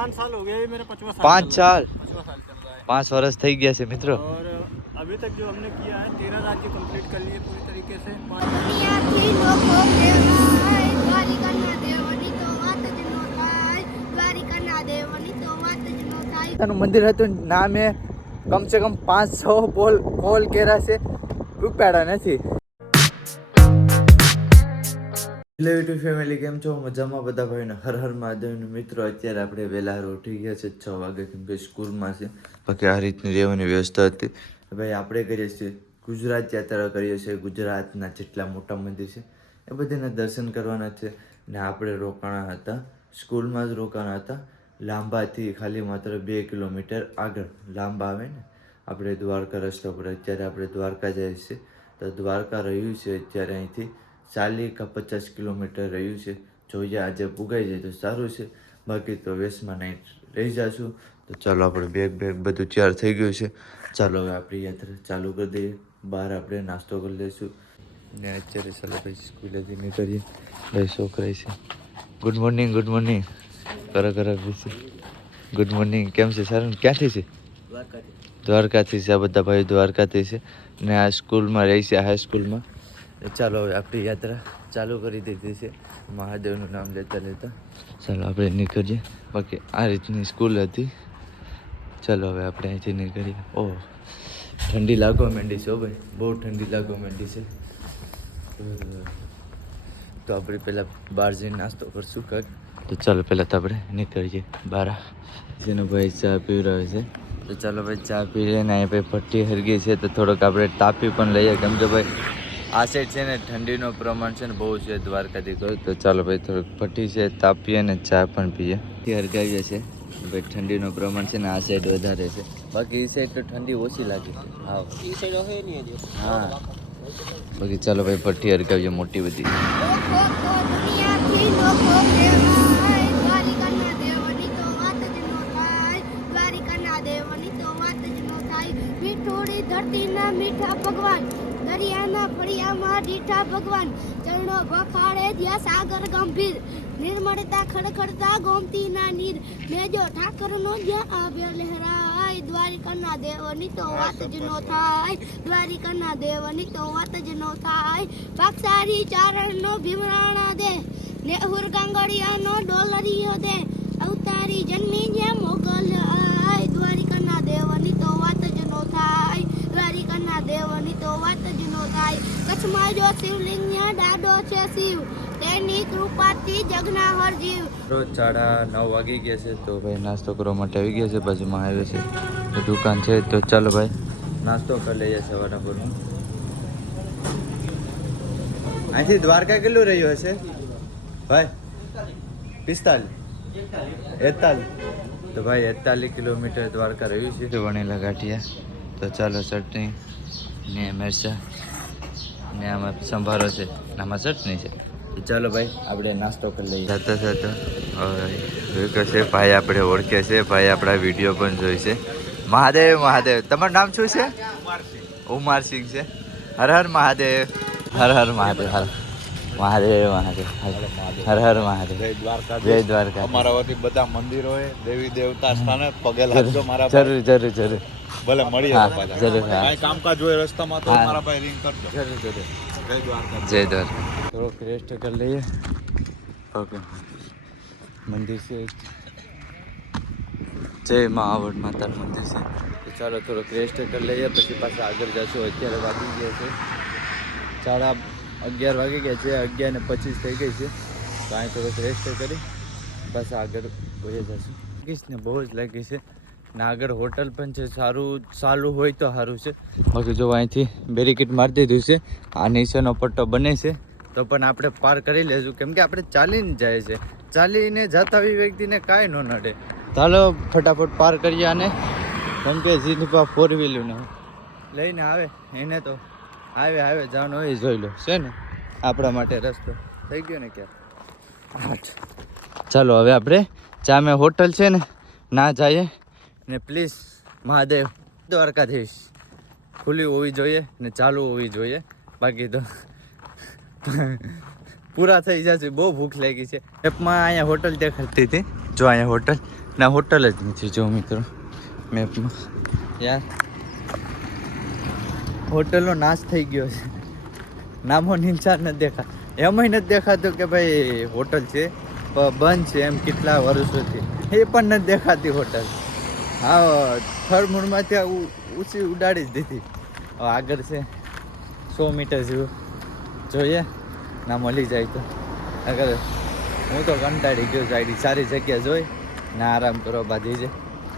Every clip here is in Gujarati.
पाँच साल हो गए मेरे पचवा साल पाँच साल पाँच वर्ष થઈ ગયા છે મિત્રો और अभी तक जो हमने किया है तेरह राज्य कंप्लीट कर लिए पूरी तरीके से પોતાનું મંદિર હતું નામે કમસે કમ પાંચ છ બોલ કોલ કર્યા છે રૂપાડા નથી હેલો યુટ્યુબ ફેમિલી કેમ છો? મજામાં બધા ભાઈને હર હર મહાદેવના મિત્રો, અત્યારે આપણે વહેલા ઉઠી ગયા છે, છ વાગે કેમ કે સ્કૂલમાં છે. બાકી આ રીતની રહેવાની વ્યવસ્થા હતી. ભાઈ, આપણે કરીએ છીએ, ગુજરાત યાત્રા કરીએ છીએ. ગુજરાતના જેટલા મોટા મંદિર છે, એ બધાના દર્શન કરવાના છે. ને આપણે રોકાણા હતા, સ્કૂલમાં જ રોકાણા હતા. લાંબાથી ખાલી માત્ર બે કિલોમીટર આગળ લાંબા આવે ને, આપણે દ્વારકા રસ્તા પર અત્યારે આપણે દ્વારકા જઈએ છીએ તો દ્વારકા રહ્યું છે અત્યારે અહીંથી ચાલીસ કે પચાસ કિલોમીટર રહ્યું છે. જોઈએ આજે પુગાઈ જાય તો સારું છે. બાકી તો વેસમાં નાઈટ રહી જશું. તો ચાલો આપણે બેગ બેગ બધું તૈયાર થઈ ગયું છે. ચાલો હવે આપણી યાત્રા ચાલુ કરી દઈએ. બહાર આપણે નાસ્તો કરી લઈશું. ને અત્યારે ચાલો ભાઈ સ્કૂલેથી નીકળીએ ભાઈ છોકરાઈ છે. ગુડ મોર્નિંગ ગુડ મોર્નિંગ કરો કરો છે ગુડ મોર્નિંગ કેમ છે સારું ક્યાંથી છે? દ્વારકાથી. છે. આ બધા ભાઈ દ્વારકાથી છે. ને આ સ્કૂલમાં રહી છે હાઈ સ્કૂલમાં ચાલો હવે આપણી યાત્રા ચાલુ કરી દીધી છે. મહાદેવનું નામ લેતા લેતા. ચાલો આપણે નીકળીએ. બાકી આ રીતની સ્કૂલ હતી. ચાલો હવે આપણે અહીંથી નીકળીએ. ઓહ ઠંડી લાગવા માંડી છે ભાઈ. બહુ ઠંડી લાગવા માંડી છે. તો આપણે પહેલાં બહાર જઈને નાસ્તો કરશું કાંઈક તો ચાલો પહેલાં તો આપણે નીકળીએ બહાર જેનો ભાઈ ચા પી રહ્યો છે. તો ચાલો ભાઈ ચા પી લઈએ અહીંયા ભાઈ ભઠ્ઠી હરગી છે. તો થોડોક આપણે તાપી પણ લઈએ. કેમ કે ભાઈ આ સાઈડ છે ને ઠંડીનું પ્રમાણ છે ને બહુ છે દ્વારકાથી કહ્યું તો ચાલો ભાઈ થોડુંક ભઠ્ઠી છે તાપીએ ને ચા પણ પીએ. તે હરગાવીએ છે. ભાઈ ઠંડીનું પ્રમાણ છે ને આ સાઈડ વધારે છે. બાકી એ સાઈડ તો ઠંડી ઓછી લાગે. હા. હા. બાકી ચાલો ભાઈ ભઠ્ઠી હરગાવીએ મોટી બધી. લોકો તો દુનિયાથી લોકો કહેવાય દ્વારિકાના દેવની તો વાત જ નો થાય દ્વારિકાના દેવની તો વાત જ નો થાય. મીઠોડી ધરતીના મીઠા ભગવાન. દરિયાના ફળિયામાં દીઠા ભગવાન ચરણો ભખાડે જ્યાં સાગર ગંભીર. નિર્મળતા ખડખડતા ગોમતીના નીર. મેજો ઠાકરનો જ્યાં આવ્યો લહેરાય. દ્વારિકાના દેવની તો વાત જ નો થાય. દ્વારિકાના દેવની તો વાત જ નો થાય. પાકસારી ચારણનો ભીમરાણા દે. નેહુર ગાંગડિયાનો ડોલરીયો દે. દેવની તો વાત જ ન થાય. કચ્છમાં જો શિવલિંગ ત્યાં ડાડો છે શિવ, તેની કૃપાથી જગના હર જીવ. રોજ સાડા નવ વાગી ગયા છે તો ભાઈ નાસ્તો કરવા માટે આવી ગયા છે બાજુમાં આવે છે. દુકાન છે તો ચાલો ભાઈ, નાસ્તો કરી લઈએ સવારના પરનું અહીંથી દ્વારકા કેટલું રહ્યું હશે? ભાઈ, પિસ્તાલીસ, એકતાલીસ. તો ભાઈ એકતાલીસ કિલોમીટર દ્વારકા રહ્યું છે, વણેલા ગાંઠિયા તો ચાલો ચટણી ને મરચા ને આમાં સંભારો છે. આમાં ચટણી છે. તો ચાલો ભાઈ આપણે નાસ્તો કરી લઈએ. જતા જતા છે? ભાઈ આપણે ઓળખે છે. ભાઈ આપણા વીડિયો પણ જોઈ છે. મહાદેવ મહાદેવ. તમારું નામ શું છે? ઉમારસિંહ છે. હર હર મહાદેવ. હર હર મહાદેવ. હર મહાદેવ મહાદેવ. હર હર મહાદેવ. જય દ્વારકા જય દ્વારકા અમારા વતી બધા મંદિરો દેવી દેવતા સ્થાને પગે લાગજો મારા જરૂર જરૂર જરૂર. ભલે મળીએ હા, પાછા. જરૂર, હા. કાંઈ કામકાજ હોય રસ્તામાં તો મારા ભાઈ રિંગ કરજો. જરૂર જરૂર. જય દ્વારકા જય દ્વારકા. થોડોક રેસ્ટ કરી લઈએ. ઓકે. મંદિર છે. જય મા આવડ માતાનું મંદિર છે. તો ચાલો થોડોક રેસ્ટ કરી લઈએ પછી પાછા આગળ જશું. અત્યારે વાગી ગયા છે. સાડા અગિયાર વાગી ગયા છે અગિયાર ને પચીસ થઈ ગઈ છે. તો અહીં થોડોક રેસ્ટ કરી પાછા આગળ વહી જશું. લાગીશ ને બહુ જ લાગી છે. ને આગળ હોટલ પણ છે. સારું સારું હોય તો સારું છે. બાકી જો અહીંથી બેરીકેટ મારી દીધું છે. આ નીચેનો પટ્ટો બને છે. તો પણ આપણે પાર કરી લેશું. કેમ કે આપણે ચાલીને જાય છે. ચાલીને જતા આવી વ્યક્તિને કાંઈ ન નડે. ચાલો, ફટાફટ પાર કરીએ આને. કેમ કે જીનપા ફોર વ્હીલર ને. લઈને આવે. એને તો આવે આવે, જવાનું એ જોઈ લો. છે ને? આપણા માટે રસ્તો. થઈ ગયો ને ક્યાં? ચાલો, હવે આપણે જામે હોટલ છે ને, ના જઈએ. ને પ્લીઝ મહાદેવ, દ્વારકાધીશ, ખુલ્લી હોવી જોઈએ ને ચાલુ હોવી જોઈએ. બાકી તો પૂરા થઈ જશે, બહુ ભૂખ લાગી છે. એપમાં અહીંયા હોટલ દેખાતી હતી. જો અહીંયા હોટલ, ના, હોટલ જ નથી જો મિત્રો. મેપમાં, યાર. હોટલનો નાશ થઈ ગયો છે. નામો નિશાન નથી દેખા. એમાંય નથી દેખાતું કે ભાઈ, હોટલ છે. બંધ છે એમ કેટલા વર્ષોથી. એ પણ નથી દેખાતી હોટલ. હા થર્ડ મૂળમાંથી આ ઊંચી ઉડાડી જ દીધી. હવે આગળ છે સો મીટર જેવું. જોઈએ. ના, મળી જાય તો. આગળ હું તો કંટાળી ગયો સાઈડ સારી જગ્યા જોઈ. ને આરામ કરવા બાંધી છે.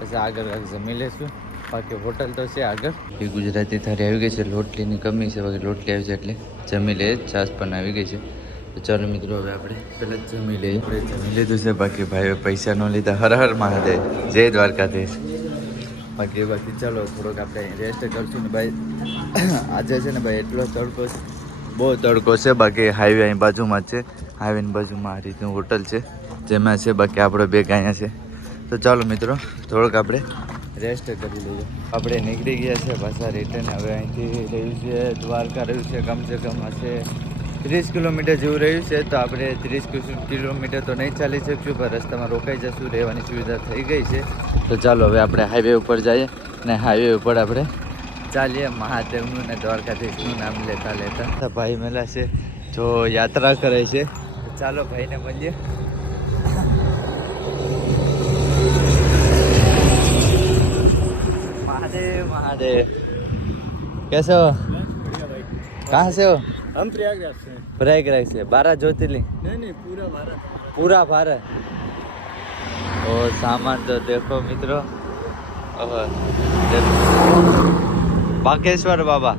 પછી આગળ જમી લેશું. બાકી હોટલ તો છે આગળ. એ ગુજરાતી થાળી આવી ગઈ છે. લોટલીની કમી છે. બાકી લોટલી આવી છે એટલે જમી લે. છાસ પણ આવી ગઈ છે. ચાલો મિત્રો, હવે આપણે પહેલાં જમી લઈએ. આપણે જમી લીધું છે, બાકી ભાઈ પૈસા ન લીધા. હર હર મહાદેવ. જય દ્વારકાધીશ. બાકી બાકી ચાલો, થોડોક આપણે રેસ્ટ કરશું ને ભાઈ. આજે છે ને ભાઈ એટલો તડકો છે. બહુ તડકો છે, બાકી હાઈવે અહીં બાજુમાં જ છે. હાઈવેની બાજુમાં આ રીતનું હોટલ છે. જેમાં છે, બાકી આપણો બેગ અહીંયા છે. તો ચાલો મિત્રો, થોડોક આપણે રેસ્ટ કરી લઈએ. આપણે નીકળી ગયા છે, પાછા રિટર્ન હવે અહીંથી રહ્યું છે, દ્વારકા રહ્યું છે, કમસે કમ હશે ત્રીસ કિલોમીટર જેવું રહ્યું છે તો આપણે ત્રીસ કિલોમીટર તો નહીં ચાલી શકશું પણ રસ્તામાં રોકાઈ જશું રહેવાની સુવિધા થઈ ગઈ છે. તો ચાલો હવે આપણે હાઈવે ઉપર જઈએ ને હાઈવે ઉપર આપણે ચાલીએ મહાદેવનું ને દ્વારકાધીશનું નામ લેતા લેતા. ભાઈ મેલા છે જો યાત્રા કરે છે. ચાલો ભાઈને મળીએ. મહાદેવ મહાદેવ. કેસો? કહા છો? हम प्रयागराज से प्रयागराज से। बारह ज्योतिर्लिंग? नहीं नहीं पूरा भारत। पूरा भारत? और सामान तो देखो मित्रों। और बाकेश्वर बाबा।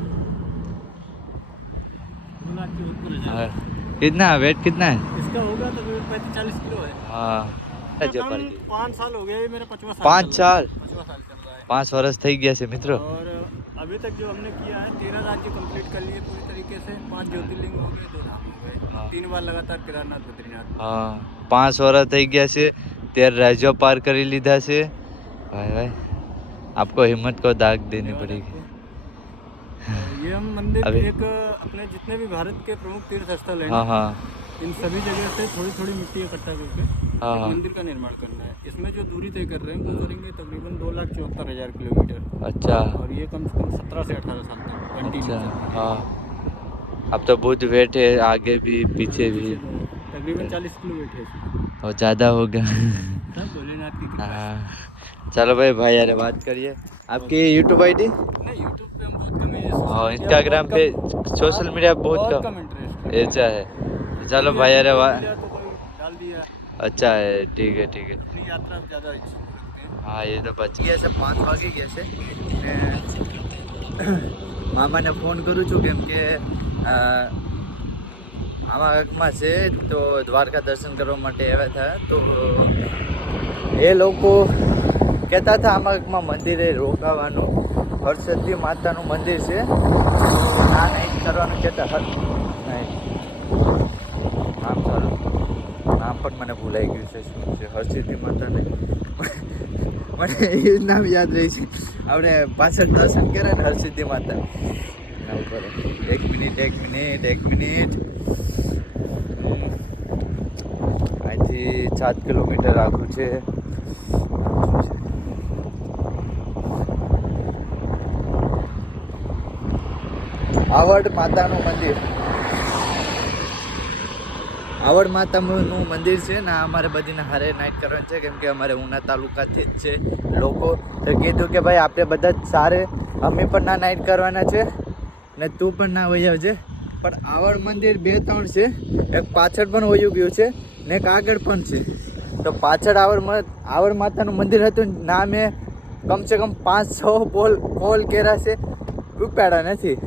हाँ। कितना वेट कितना है? इसका होगा तो पैंतीस चालीस किलो है। हाँ। पाँच साल हो गए मेरा पचवा पाँच साल? पाँच वर्ष थी गया से मित्रों। और अभी तक जो हमने किया है तेरह राज्य कंप्लीट कर लिए पूरी तरीके से। पाँच ज्योतिर्लिंग हो गए दो धाम हो गए। हाँ। तीन बार लगातार કેદારનાથ બદ્રીનાથ હા પાંચ વર્ષ થઈ ગયા છે તેર રાજ્યો પાર કરી लीधा से। भाई भाई आपको हिम्मत को दाग देनी पड़ेगी ये हम मंदिर एक अपने जितने भी भारत के प्रमुख तीर्थ स्थल हैं हाँ हाँ। इन सभी जगह से थोड़ी थोड़ी मिट्टी इकट्ठा करके हाँ हाँ। मंदिर का निर्माण करना है। इसमें जो दूरी तय कर रहे हैं वो करेंगे तकरीबन दो लाख चौहत्तर हज़ार किलोमीटर। अच्छा। और ये कम से कम सत्रह से अठारह साल तक कंटिन्यू अच्छा हाँ। अब तो बहुत वेट है आगे भी पीछे भी। तकरीबन चालीस किलो वेट है और ज़्यादा हो गया भोलेनाथ की हाँ। चलो भाई भाई अरे बात करिए। आपकी यूट्यूब आई डी यूट्यूब पे हम बहुत कम है और इंस्टाग्राम पे सोशल मीडिया बहुत कम। इंटरेस्ट ऐसा है। चलो भाई यार वा- तो कोई डाल दिया अच्छा है ठीक है ठीक है अपनी यात्रा ज़्यादा इच्छुक रखते हैं હા એ તો પછી ગયા છે પાંચ વાગી ગયા છે ને મામાને ફોન કરું છું કેમ કે અ, આમાં છે તો દ્વારકા દર્શન કરવા માટે આવ્યા હતા તો એ લોકો કહેતા હતા આમાં મંદિરે રોકાવાનું હર્ષદી માતાનું મંદિર છે ના નહીં કરવાનું કહેતા હર પણ મને ભૂલાઈ ગયું છે, શું છે? હરસિદ્ધિ માતા નહીં મને એ નામ યાદ રહી છે. આપણે પાછળ દર્શન કરે ને હરસિદ્ધિ માતા. એક મિનિટ એક મિનિટ એક મિનિટ. અહીંથી સાત કિલોમીટર આગળ છે. આવડ માતાનું મંદિર. આવડ માતાનું મંદિર છે ને અમારે બધીને હારે નાઇટ કરવાનું છે, કેમ કે અમારે ઉના તાલુકાથી જ છે લોકો. તો કીધું કે ભાઈ, આપણે બધા જ સારે, અમે પણ ના નાઇટ કરવાના છે ને તું પણ ના વહી આવજે. પણ આવડ મંદિર બે ત્રણ છે, એક પાછળ પણ વયું ગયું છે ને એક આગળ પણ છે. તો પાછળ આવડ આવડ માતાનું મંદિર હતું ના મેં કમસે કમ પાંચ છ પોલ કોલ કર્યા છે. ઉપાડ્યા નથી.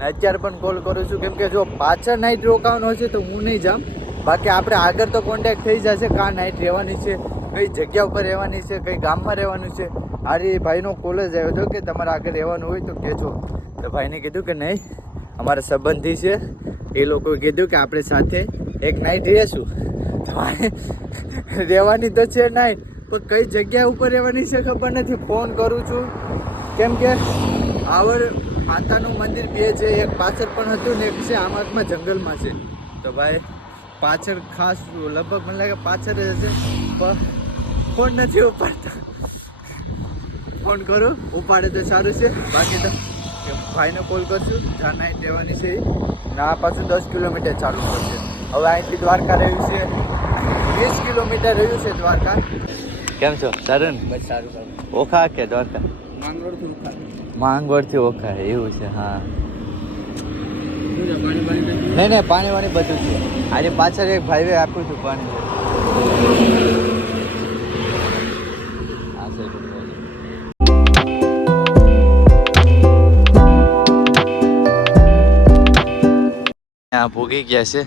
અત્યારે પણ કોલ કરું છું. કેમ કે જો પાછળ નાઇટ રોકાવાનું હશે તો હું નહીં જામ બાકી આપણે આગળ તો કોન્ટેક્ટ થઈ જશે કાં નાઇટ રહેવાની છે, કઈ જગ્યા ઉપર રહેવાની છે, કઈ ગામમાં રહેવાનું છે. આરી ભાઈનો કોલ જ આવ્યો હતો કે તમારે આગળ રહેવાનું હોય તો કહેજો. તો ભાઈને કીધું કે નહીં, અમારા સંબંધી છે. એ લોકોએ કીધું કે આપણે સાથે એક નાઇટ રહેશું. તમારે રહેવાની તો છે નાઇટ પણ કઈ જગ્યા ઉપર રહેવાની છે ખબર નથી. ફોન કરું છું. કેમ કે આવડ માતાનું મંદિર બે છે એક પાછળ પણ હતું ને એક છે આમાં જંગલમાં છે. તો ભાઈ પાછળ ખાસ લગભગ મને લાગે પાછળ જ હશે પણ ફોન નથી ઉપાડતા. ફોન કરો ઉપાડે તો સારું છે. બાકી તો ભાઈને કોલ કરશું જ્યાં નાઈટ દેવાની છે ના પાછું દસ કિલોમીટર ચાલુ કરશે હવે અહીંથી દ્વારકા રહ્યું છે. વીસ કિલોમીટર રહ્યું છે દ્વારકા. કેમ છો? સારું બસ સારું સારું. ઓખા કે દ્વારકા? માંગરોળથી ઉખાડ માંગવડથી ઓખાય, એવું છે, હા. છે નહીં નહીં પાણી વાણી બધું છે. આજે પાછળ એક ભાઈ આપ્યું હતું પાણી. આ ત્યાં ભોગી ગયા છે.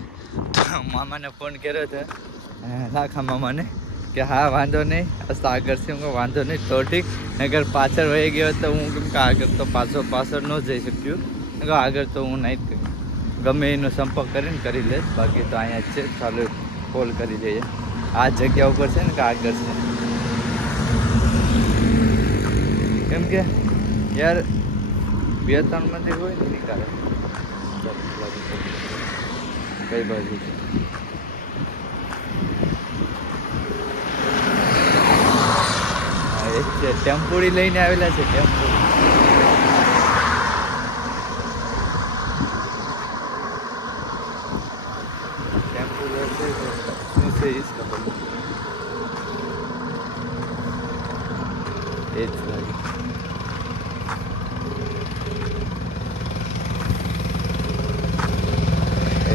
મામાને ફોન કર્યો હતો રાખા મામાને. કે હા, વાંધો નહીં. હસતા આગળ છે હું વાંધો નહીં. તો ઠીક. અગર પાછળ વહી ગયો તો હું કેમ કે આગળ તો પાછો પાછળ ન જઈ શક્યું. આગળ તો હું નહીં ગમે એનો સંપર્ક કરીને કરી લઈશ બાકી તો અહીંયા છે. ચાલો કોલ કરી દઈએ આ જગ્યા ઉપર છે ને કે આગળ છે. કેમ કે યાર, બે ત્રણ મંદિર હોય ને, નિકાલે. કઈ બાજુ છે હા, એ જ છે ટેમ્પોડી લઈને આવેલા છે ટેમ્પો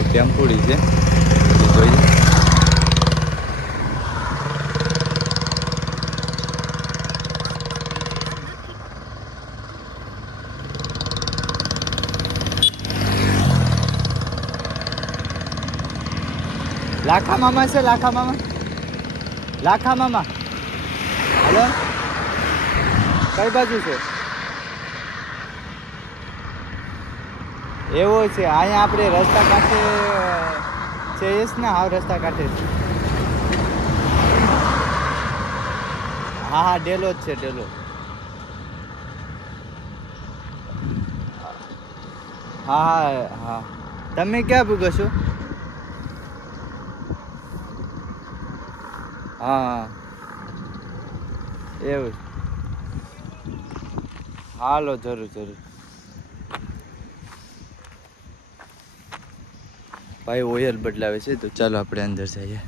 ટેમ્પોડી છે એ જોઈએ લાખા મામા છે, લાખા મામા. લાખા મામા. હલો? કઈ બાજુ છે? એવો છે, અહીંયા આપણે રસ્તા કાંઠે છે એસ ને? હાવ રસ્તા કાંઠે છે હા હા, ડેલો જ છે, ડેલો. હા હા હા. તમે ક્યાં ભૂગો છો? હા. એવું હાલો, જરૂર જરૂર. ભાઈ ઓયલ બદલાવે છે, તો ચાલો આપણે અંદર જઈએ.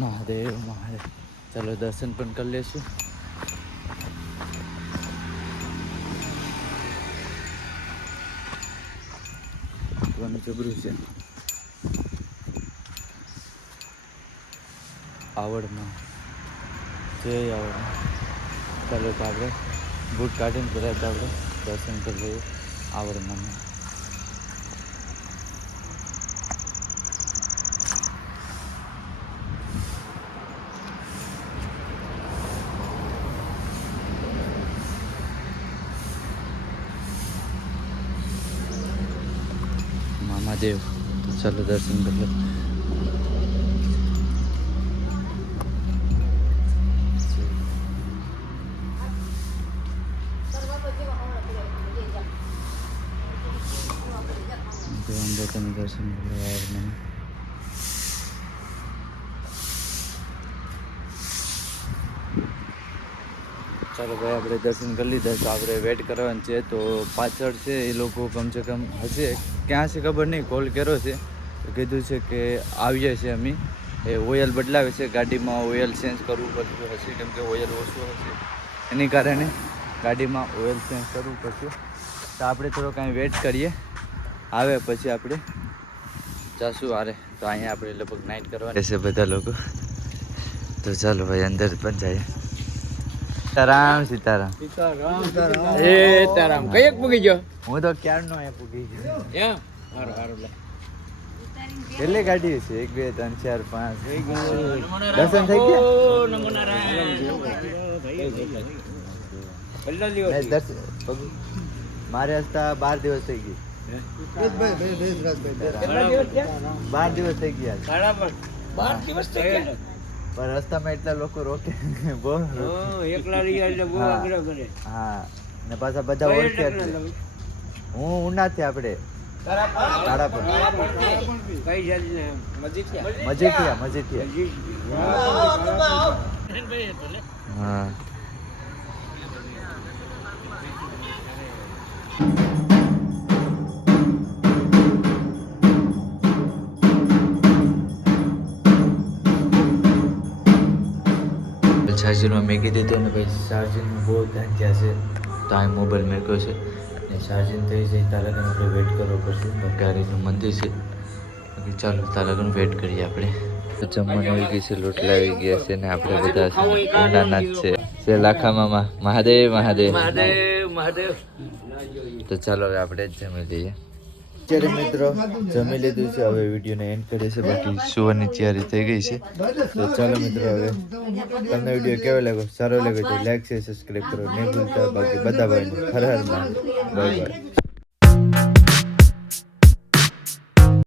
મહાદેવ મહાદેવ ચાલો, દર્શન પણ કરી લેશું જબરું છે. આવડમાં. જય આવડમાં. ચાલો તો આપણે બૂટ કાઢીને તરત આપણે દર્શન કરી લઈએ આવડમાં. મામાદેવ ચાલો દર્શન કરી લો તો અંદર તમે દર્શન ચાલો ભાઈ, આપણે દર્શન કરી લીધા તો આપણે વેટ કરવાનું છે તો પાછળ છે એ લોકો કમસે કમ હશે. ક્યાં છે ખબર નહીં. કોલ કર્યો છે. તો કીધું છે કે આવીએ છીએ અમે. એ ઓઇલ બદલાવે છે. ગાડીમાં ઓઇલ ચેન્જ કરવું પડતું હશે. કેમ કે ઓઇલ ઓછું હશે. એની કારણે ગાડીમાં ઓઇલ ચેન્જ કરવું પડશે. તો આપણે થોડો કાંઈ વેટ કરીએ. આવે પછી આપણે જાશું આરે તો અહીંયા આપણે લગભગ નાઇટ કરવા રહેશે બધા લોકો. તો ચાલો ભાઈ અંદર પણ જઈએ સીતારામ સીતારામ. સીતારામ એ તારામ કઈ એક પૂગી ગયો? હું તો ક્યારનો અહીંયા પૂગી ગયો? એમ? હારું હારું લે. કેટલી ગાડી છે એક બે ત્રણ ચાર પાંચ. દર્શન થઈ ગયા? મારે હસતા બાર દિવસ થઈ ગઈ. બાર દિવસ થઈ ગયા બાર દિવસ થઈ ગયા? પણ રસ્તામાં એટલા લોકો રોકે બહુ એકલા રહ્યા એટલે બહુ હા. આગ્રહ કરે. હા. ને પાછા બધા ઓળખે જ છે. હું ઉનાથી આપણે. મજીઠિયા. મજીઠિયા. હા. ચાર્જરમાં મેકી દીધી અને પછી ચાર્જિંગ બહુ ત્યાં છે. તો આ મોબાઈલ મેક્યો છે. અને ચાર્જિંગ થઈ જાય તારા લગન આપણે વેટ કરવો પડશે. ગાડીનું મંદિર છે. ચાલો તારા લગન વેટ કરીએ આપણે. જમવાનું આવી ગયું છે લોટલા આવી ગયા છે ને આપણે બધા ઊંડાના જ છે. જે લાખા મામા. મહાદેવ. મહાદેવ મહાદેવ. તો ચાલો હવે આપણે જ જમી લઈએ. અત્યારે મિત્રો જમી લીધું છે, હવે વિડીયોને એન્ડ કરે છે બાકી સુવાની તૈયારી થઈ ગઈ છે. તો ચાલો મિત્રો હવે તમને વીડિયો કેવો લાગ્યો? સારો લાગ્યો તો લાઈક છે સબસ્ક્રાઈબ કરો. નહીં ભૂલતા બાકી બધા ભાઈને હર હર બાય બાય